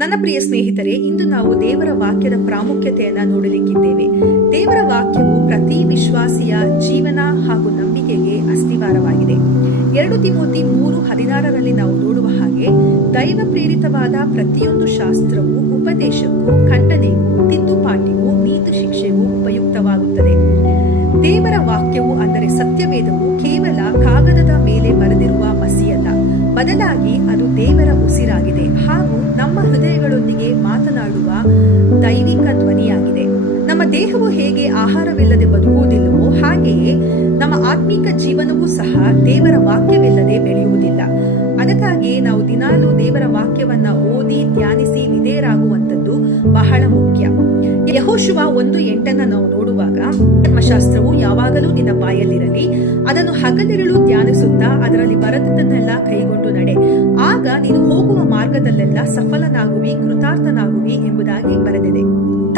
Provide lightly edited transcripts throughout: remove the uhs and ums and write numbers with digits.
ನನ್ನ ಪ್ರಿಯ ಸ್ನೇಹಿತರೆ, ಇಂದು ನಾವು ದೇವರ ವಾಕ್ಯದ ಪ್ರಾಮುಖ್ಯತೆಯನ್ನು ನೋಡಲಿಕ್ಕಿದ್ದೇವೆ. ದೇವರ ವಾಕ್ಯವು ಪ್ರತಿ ವಿಶ್ವಾಸಿಯ ಜೀವನ ಹಾಗೂ ನಂಬಿಕೆಗೆ ಅಸ್ತಿವಾರವಾಗಿದೆ. 2 ತಿಮೋತಿ 3:16 ನಾವು ನೋಡುವ ಹಾಗೆ, ದೈವ ಪ್ರೇರಿತವಾದ ಪ್ರತಿಯೊಂದು ಶಾಸ್ತ್ರವು ಉಪದೇಶಕ್ಕೂ, ಖಂಡನೆಗೂ, ತಿದ್ದುಪಾಟಿಗೂ, ನೀತಿ ಶಿಕ್ಷೆಗೂ ಉಪಯುಕ್ತವಾಗುತ್ತದೆ. ದೇವರ ವಾಕ್ಯವು ಅಂದರೆ ಸತ್ಯವೇದವು ಕೇವಲ ಕಾಗದದ ಮೇಲೆ ಬರೆದಿರುವ ಮಸಿಯಲ್ಲ, ಬದಲಾಗಿ ಅದು ದೇವರ ಉಸಿರಾಗಿದೆ ಹಾಗೂ ನಮ್ಮ ಹೃದಯಗಳೊಂದಿಗೆ ಮಾತನಾಡುವ ದೈವಿಕ ಧ್ವನಿಯಾಗಿದೆ. ನಮ್ಮ ದೇಹವು ಹೇಗೆ ಆಹಾರವಿಲ್ಲದೆ ಬದುಕುವುದಿಲ್ಲವೋ ಹಾಗೆಯೇ ನಮ್ಮ ಆತ್ಮಿಕ ಜೀವನವೂ ಸಹ ದೇವರ ವಾಕ್ಯವಿಲ್ಲದೆ ಬೆಳೆಯುವುದಿಲ್ಲ. ಅದಕ್ಕಾಗಿ ನಾವು ದಿನಾಲೂ ದೇವರ ವಾಕ್ಯವನ್ನ ಓದಿ ಧ್ಯಾನಿಸಿ ವಿಧೇಯರಾಗುವಂಥದ್ದು ಬಹಳ ಮುಖ್ಯ. ಯೆಹೋಶುವ 1:8 ನಾವು ನೋಡುವಾಗ, ಧರ್ಮಶಾಸ್ತ್ರವು ಯಾವಾಗಲೂ ನಿನ್ನ ಬಾಯಲ್ಲಿರಲಿ, ಅದನ್ನು ಹಗಲಿರುಳು ಧ್ಯಾನಿಸುತ್ತಾ ಅದರಲ್ಲಿ ಬರೆದದ್ದನ್ನೆಲ್ಲ ಕೈಗೊಂಡು ನಡೆ, ಆಗ ನೀನು ಹೋಗುವ ಮಾರ್ಗದಲ್ಲೆಲ್ಲ ಸಫಲನಾಗುವಿ, ಕೃತಾರ್ಥನಾಗುವಿ ಎಂಬುದಾಗಿ ಬರೆದಿದೆ.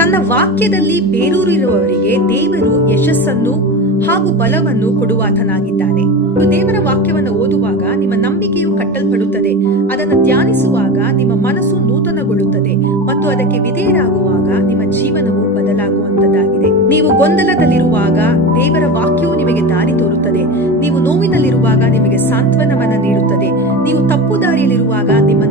ತನ್ನ ವಾಕ್ಯದಲ್ಲಿ ಬೇರೂರಿರುವವರಿಗೆ ದೇವರು ಯಶಸ್ಸನ್ನು ಹಾಗೂ ಬಲವನ್ನು ಕೊಡುವಾತನಾಗಿದ್ದಾನೆ. ದೇವರ ವಾಕ್ಯವನ್ನು ಓದುವಾಗ ನಿಮ್ಮ ನಂಬಿಕೆಯು ಕಟ್ಟಲ್ಪಡುತ್ತದೆ, ಅದನ್ನು ಧ್ಯಾನಿಸುವಾಗ ನಿಮ್ಮ ಮನಸ್ಸು ನೂತನಗೊಳ್ಳುತ್ತದೆ ಮತ್ತು ಅದಕ್ಕೆ ವಿಧೇಯರಾಗುವಾಗ ನಿಮ್ಮ ಜೀವನವು ಬದಲಾಗುವಂತದ್ದಾಗಿದೆ. ನೀವು ಗೊಂದಲದಲ್ಲಿರುವಾಗ ದೇವರ ವಾಕ್ಯವು ನಿಮಗೆ ದಾರಿ ತೋರುತ್ತದೆ. ನೀವು ನೋವಿನಲ್ಲಿರುವಾಗ ನಿಮಗೆ ಸಾಂತ್ವನವನ್ನ ನೀಡುತ್ತದೆ. ನೀವು ತಪ್ಪು ದಾರಿಯಲ್ಲಿರುವಾಗ ನಿಮ್ಮ